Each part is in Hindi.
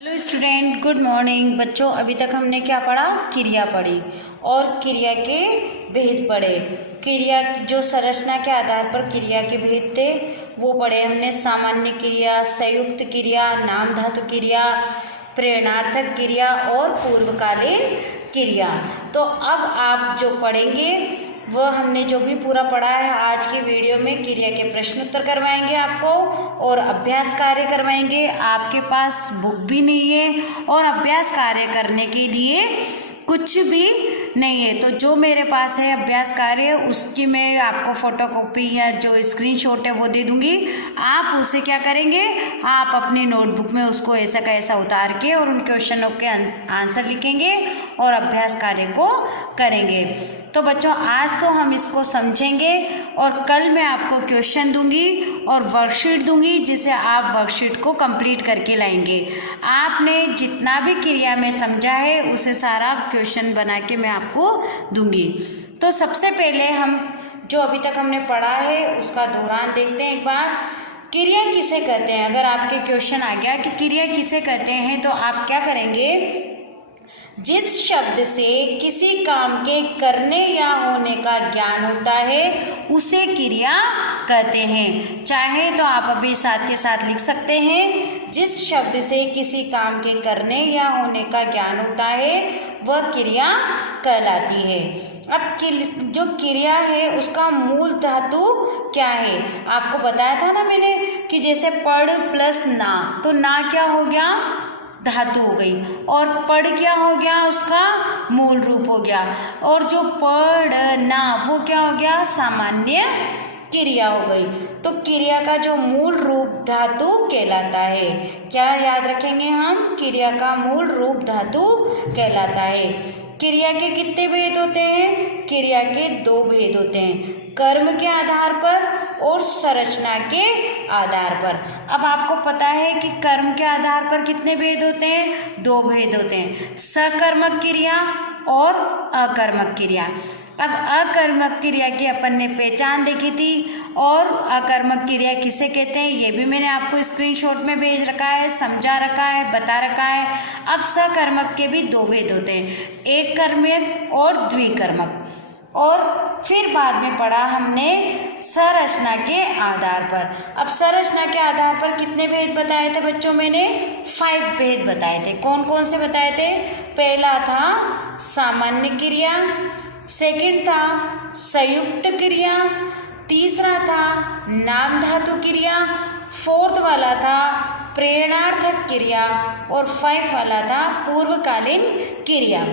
Hello student, good morning. बच्चों, अभी तक हमने क्या पढ़ा? क्रिया पढ़ी और क्रिया के भेद पढ़े। क्रिया जो संरचना के आधार पर क्रिया के भेद थे वो पढ़े हमने। सामान्य क्रिया, संयुक्त क्रिया, नाम धातु क्रिया, प्रेरणार्थक क्रिया और पूर्वकालीन क्रिया। तो अब आप जो पढ़ेंगे वह हमने जो भी पूरा पढ़ा है आज की वीडियो में क्रिया के प्रश्न उत्तर करवाएंगे आपको और अभ्यास कार्य करवाएंगे। आपके पास बुक भी नहीं है और अभ्यास कार्य करने के लिए कुछ भी नहीं है, तो जो मेरे पास है अभ्यास कार्य उसकी मैं आपको फोटोकॉपी या जो स्क्रीनशॉट है वो दे दूंगी। आप उसे क्या करेंगे, आप अपनी नोटबुक में उसको ऐसा का ऐसा उतार के और उन क्वेश्चनों के आंसर लिखेंगे और अभ्यास कार्य को करेंगे। तो बच्चों, आज तो हम इसको समझेंगे और कल मैं आपको क्वेश्चन दूंगी और वर्कशीट दूंगी जिसे आप वर्कशीट को कंप्लीट करके लाएंगे। आपने जितना भी क्रिया में समझा है उसे सारा क्वेश्चन बना के मैं आपको दूंगी। तो सबसे पहले हम जो अभी तक हमने पढ़ा है उसका दोहरान देखते हैं एक बार। क्रिया किसे कहते हैं? अगर आपके क्वेश्चन आ गया कि क्रिया किसे कहते हैं तो आप क्या करेंगे, जिस शब्द से किसी काम के करने या होने का ज्ञान होता है उसे क्रिया कहते हैं। चाहे तो आप अभी साथ के साथ लिख सकते हैं, जिस शब्द से किसी काम के करने या होने का ज्ञान होता है वह क्रिया कहलाती है। अब जो क्रिया है उसका मूल धातु क्या है? आपको बताया था ना मैंने कि जैसे पढ़ प्लस ना, तो ना क्या हो गया? धातु हो गई। और पढ़ क्या हो गया? उसका मूल रूप हो गया। और जो पढ़ना वो क्या हो गया? सामान्य क्रिया हो गई। तो क्रिया का जो मूल रूप धातु कहलाता है, क्या याद रखेंगे हम? क्रिया का मूल रूप धातु कहलाता है। क्रिया के कितने भेद होते हैं? क्रिया के दो भेद होते हैं, कर्म के आधार पर और संरचना के आधार पर। अब आपको पता है कि कर्म के आधार पर कितने भेद होते हैं? दो भेद होते हैं, सकर्मक क्रिया और अकर्मक क्रिया। अब अकर्मक क्रिया की अपन ने पहचान देखी थी और अकर्मक क्रिया किसे कहते हैं ये भी मैंने आपको स्क्रीनशॉट में भेज रखा है, समझा रखा है, बता रखा है। अब सकर्मक के भी दो भेद होते हैं, एक कर्मक और द्विकर्मक। और फिर बाद में पढ़ा हमने संरचना के आधार पर। अब संरचना के आधार पर कितने भेद बताए थे बच्चों? मैंने 5 भेद बताए थे। कौन कौन से बताए थे? पहला था सामान्य क्रिया, सेकंड था संयुक्त क्रिया, तीसरा था नाम धातु क्रिया, फोर्थ वाला था प्रेरणार्थक क्रिया और 5 वाला था पूर्वकालीन क्रिया।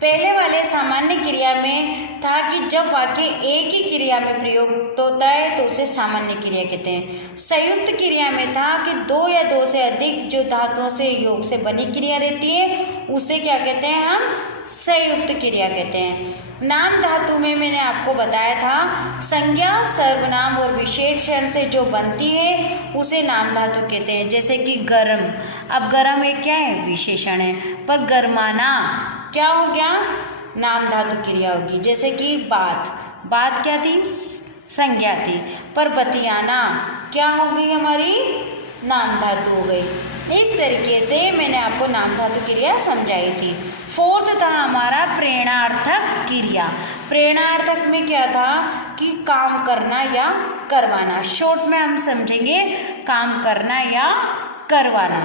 पहले वाले सामान्य क्रिया में था कि जब वाक्य एक ही क्रिया में प्रयोग होता है तो उसे सामान्य क्रिया कहते हैं। संयुक्त क्रिया में था कि दो या दो से अधिक जो धातुओं से योग से बनी क्रिया रहती है उसे क्या कहते हैं? हम संयुक्त क्रिया कहते हैं। नाम धातु में मैंने आपको बताया था संज्ञा, सर्वनाम और विशेषण से जो बनती है उसे नाम धातु कहते हैं। जैसे कि गरम, अब गरम एक क्या है? विशेषण है। पर गरमाना क्या हो गया? नाम धातु क्रिया होगी। जैसे कि बात, बात क्या थी? संज्ञा थी। पर बतियाना क्या हो गई? हमारी नाम धातु हो गई। इस तरीके से मैंने आपको नाम धातु क्रिया समझाई थी। फोर्थ था हमारा प्रेरणार्थक क्रिया। प्रेरणार्थक में क्या था कि काम करना या करवाना। शॉर्ट में हम समझेंगे काम करना या करवाना।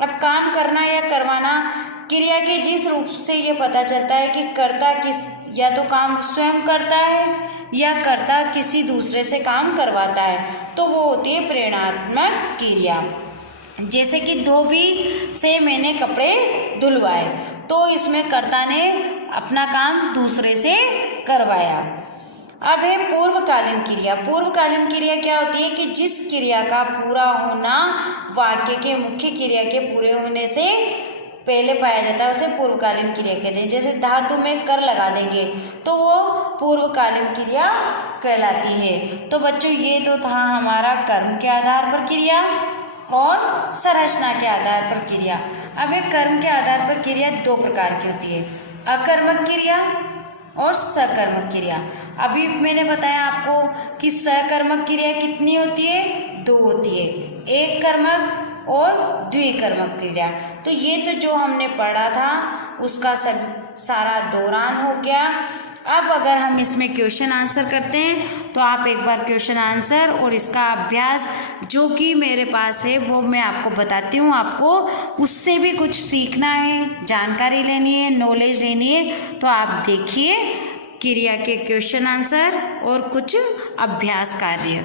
अब काम करना या करवाना क्रिया के जिस रूप से ये पता चलता है कि कर्ता किस या तो काम स्वयं करता है या कर्ता किसी दूसरे से काम करवाता है, तो वो होती है प्रेरणात्मक क्रिया। जैसे कि धोबी से मैंने कपड़े धुलवाए, तो इसमें कर्ता ने अपना काम दूसरे से करवाया। अब है पूर्वकालीन क्रिया। पूर्वकालीन क्रिया क्या होती है कि जिस क्रिया का पूरा होना वाक्य के मुख्य क्रिया के पूरे होने से पहले पाया जाता है उसे पूर्वकालीन क्रिया कहते हैं। जैसे धातु में कर लगा देंगे तो वो पूर्वकालीन क्रिया कहलाती है। तो बच्चों, ये तो था हमारा कर्म के आधार पर क्रिया और संरचना के आधार पर क्रिया। अब एक कर्म के आधार पर क्रिया दो प्रकार की होती है, अकर्मक क्रिया और सकर्मक क्रिया। अभी मैंने बताया आपको कि सकर्मक क्रिया कितनी होती है? 2 होती है। एक कर्मक और द्विकर्मक क्रिया। तो ये तो जो हमने पढ़ा था उसका सब सारा दौरान हो गया। अब अगर हम इसमें क्वेश्चन आंसर करते हैं तो आप एक बार क्वेश्चन आंसर और इसका अभ्यास जो कि मेरे पास है वो मैं आपको बताती हूँ। आपको उससे भी कुछ सीखना है, जानकारी लेनी है, नॉलेज लेनी है। तो आप देखिए क्रिया के क्वेश्चन आंसर और कुछ अभ्यास कार्य।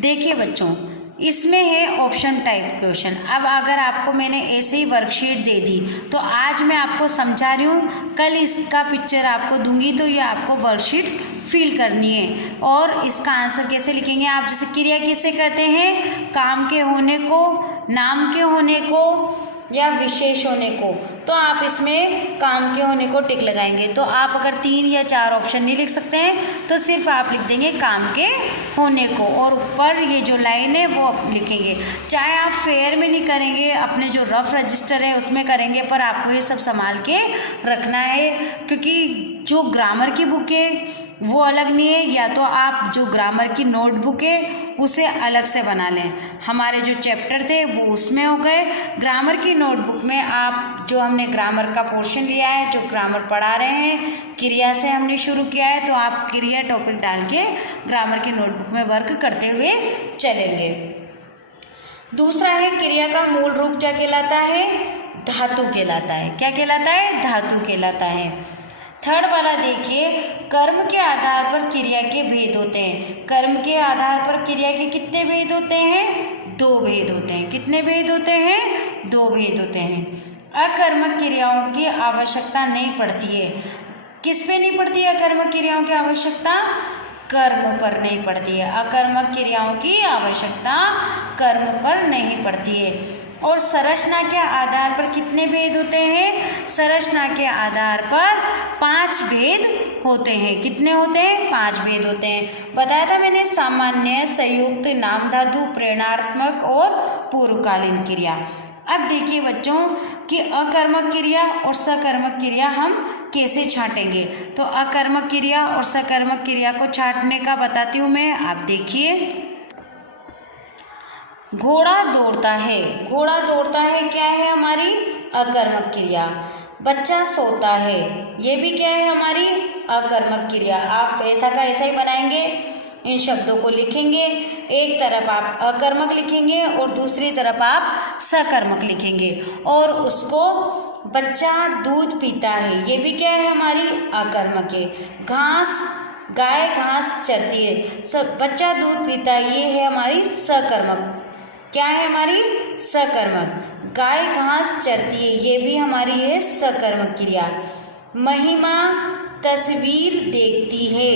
देखिए बच्चों, इसमें है ऑप्शन टाइप क्वेश्चन। अब अगर आपको मैंने ऐसे ही वर्कशीट दे दी तो आज मैं आपको समझा रही हूँ, कल इसका पिक्चर आपको दूंगी तो ये आपको वर्कशीट फिल करनी है। और इसका आंसर कैसे लिखेंगे आप? जैसे क्रिया किसे कहते हैं? काम के होने को, नाम के होने को या विशेष होने को। तो आप इसमें काम के होने को टिक लगाएंगे। तो आप अगर 3 या 4 ऑप्शन नहीं लिख सकते हैं तो सिर्फ आप लिख देंगे काम के होने को, और ऊपर ये जो लाइन है वो आप लिखेंगे। चाहे आप फेयर में नहीं करेंगे, अपने जो रफ रजिस्टर है उसमें करेंगे, पर आपको ये सब संभाल के रखना है, क्योंकि जो ग्रामर की बुक है वो अलग नहीं है, या तो आप जो ग्रामर की नोटबुक है उसे अलग से बना लें। हमारे जो चैप्टर थे वो उसमें हो गए। ग्रामर की नोटबुक में आप जो हमने ग्रामर का पोर्शन लिया है, जो ग्रामर पढ़ा रहे हैं, क्रिया से हमने शुरू किया है, तो आप क्रिया टॉपिक डाल के ग्रामर की नोटबुक में वर्क करते हुए चलेंगे। दूसरा है क्रिया का मूल रूप क्या कहलाता है? धातु कहलाता है। क्या कहलाता है? धातु कहलाता है। थर्ड वाला देखिए, कर्म के आधार पर क्रिया के भेद होते हैं। कर्म के आधार पर क्रिया के कितने भेद होते हैं? 2 भेद होते हैं। कितने भेद होते हैं? 2 भेद होते हैं। अकर्मक क्रियाओं की आवश्यकता नहीं पड़ती है। किस पे नहीं पड़ती है अकर्मक क्रियाओं की आवश्यकता? कर्म पर नहीं पड़ती है। अकर्मक क्रियाओं की आवश्यकता कर्म पर नहीं पड़ती है। और संरचना के आधार पर कितने भेद होते हैं? संरचना के आधार पर 5 भेद होते हैं। कितने होते हैं? 5 भेद होते हैं। बताया था मैंने, सामान्य, संयुक्त, नाम धातु, प्रेरणात्मक और पूर्वकालीन क्रिया। अब देखिए बच्चों कि अकर्मक क्रिया और सकर्मक क्रिया हम कैसे छांटेंगे। तो अकर्मक क्रिया और सकर्मक क्रिया को छांटने का बताती हूँ मैं। आप देखिए, घोड़ा दौड़ता है। घोड़ा दौड़ता है क्या है? हमारी अकर्मक क्रिया। बच्चा सोता है, ये भी क्या है? हमारी अकर्मक क्रिया। आप ऐसा का ऐसा ही बनाएंगे, इन शब्दों को लिखेंगे। एक तरफ आप अकर्मक लिखेंगे और दूसरी तरफ आप सकर्मक लिखेंगे। और उसको बच्चा दूध पीता है, ये भी क्या है? हमारी अकर्मक है। घास, गाय घास चरती है, सब बच्चा दूध पीता है, ये है हमारी सकर्मक। क्या है? हमारी सकर्मक। गाय घास चरती है, ये भी हमारी है सकर्मक क्रिया। महिमा तस्वीर देखती है,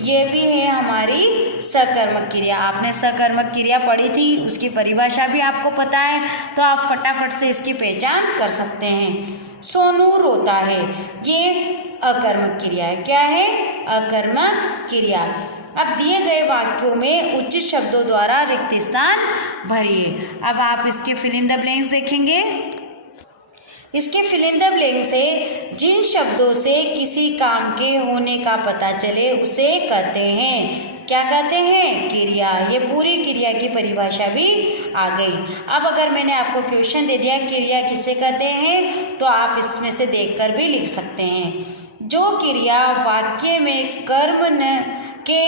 ये भी है हमारी सकर्मक क्रिया। आपने सकर्मक क्रिया पढ़ी थी, उसकी परिभाषा भी आपको पता है, तो आप फटाफट से इसकी पहचान कर सकते हैं। सोनू रोता है, ये अकर्मक क्रिया है। क्या है? अकर्मक क्रिया। अब दिए गए वाक्यों में उचित शब्दों द्वारा रिक्त स्थान भरिए। अब आप इसके फिल इन द ब्लैंक्स देखेंगे। इसके फिल इन द ब्लैंक से जिन शब्दों से किसी काम के होने का पता चले उसे कहते हैं, क्या कहते हैं? क्रिया। ये पूरी क्रिया की परिभाषा भी आ गई। अब अगर मैंने आपको क्वेश्चन दे दिया क्रिया किसे कहते हैं, तो आप इसमें से देखकर भी लिख सकते हैं। जो क्रिया वाक्य में कर्म के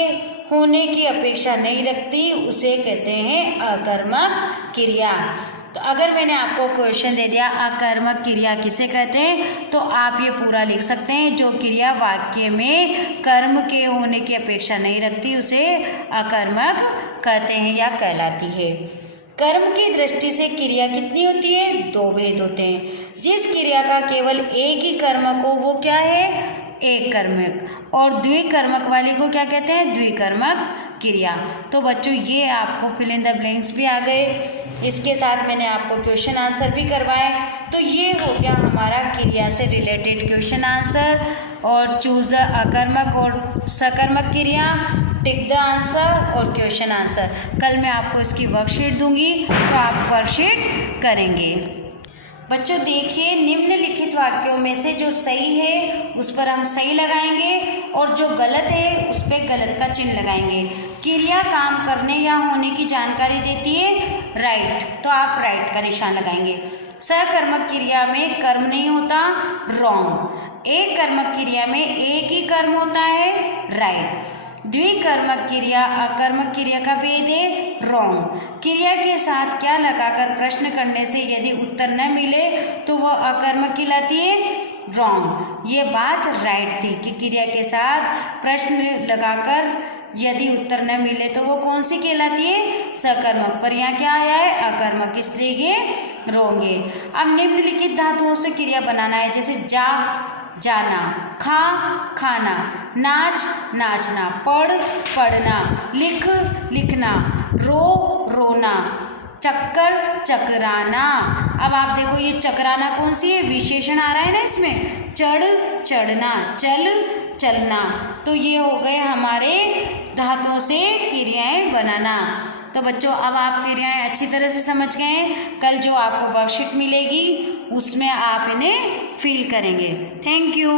होने की अपेक्षा नहीं रखती उसे कहते हैं अकर्मक क्रिया। तो अगर मैंने आपको क्वेश्चन दे दिया अकर्मक क्रिया किसे कहते हैं, तो आप ये पूरा लिख सकते हैं। जो क्रिया वाक्य में कर्म के होने की अपेक्षा नहीं रखती उसे अकर्मक कहते हैं या कहलाती है। कर्म की दृष्टि से क्रिया कितनी होती है? 2 भेद होते हैं। जिस क्रिया का केवल एक ही कर्मक हो वो क्या है? एक कर्मक। और द्विकर्मक वाली को क्या कहते हैं? द्विकर्मक क्रिया। तो बच्चों ये आपको फिल इन द ब्लैंक्स भी आ गए, इसके साथ मैंने आपको क्वेश्चन आंसर भी करवाए। तो ये हो गया हमारा क्रिया से रिलेटेड क्वेश्चन आंसर। और चूज द अकर्मक और सकर्मक क्रिया, टिक द आंसर और क्वेश्चन आंसर। कल मैं आपको इसकी वर्कशीट दूंगी तो आप वर्कशीट करेंगे। बच्चों देखिए, निम्नलिखित वाक्यों में से जो सही है उस पर हम सही लगाएंगे और जो गलत है उस पर गलत का चिन्ह लगाएंगे। क्रिया काम करने या होने की जानकारी देती है, राइट, तो आप राइट का निशान लगाएंगे। सकर्मक क्रिया में कर्म नहीं होता, रॉन्ग। एक कर्मक क्रिया में एक ही कर्म होता है, राइट। द्विकर्मक क्रिया अकर्मक क्रिया का भेद है, रॉन्ग। क्रिया के साथ क्या लगाकर प्रश्न करने से यदि उत्तर न मिले तो वह अकर्मक कहलाती है, रॉन्ग। ये बात राइट थी कि क्रिया के साथ प्रश्न लगाकर यदि उत्तर न मिले तो वो कौन सी कहलाती है, सकर्मक। पर यहाँ क्या आया है, अकर्मक, इसलिए ये रॉन्ग है। अब निम्नलिखित धातुओं से क्रिया बनाना है, जैसे जा जाना, खा खाना, नाच नाचना, पढ़ पढ़ना, लिख लिखना, रो रोना, चक्कर चकराना। अब आप देखो ये चकराना कौन सी है, विशेषण आ रहा है ना इसमें, चढ़ चढ़ना, चल चलना। तो ये हो गए हमारे धातुओं से क्रियाएं बनाना। तो बच्चों अब आप क्रियाएं अच्छी तरह से समझ गए हैं। कल जो आपको वर्कशीट मिलेगी उसमें आप इन्हें फिल करेंगे। Thank you.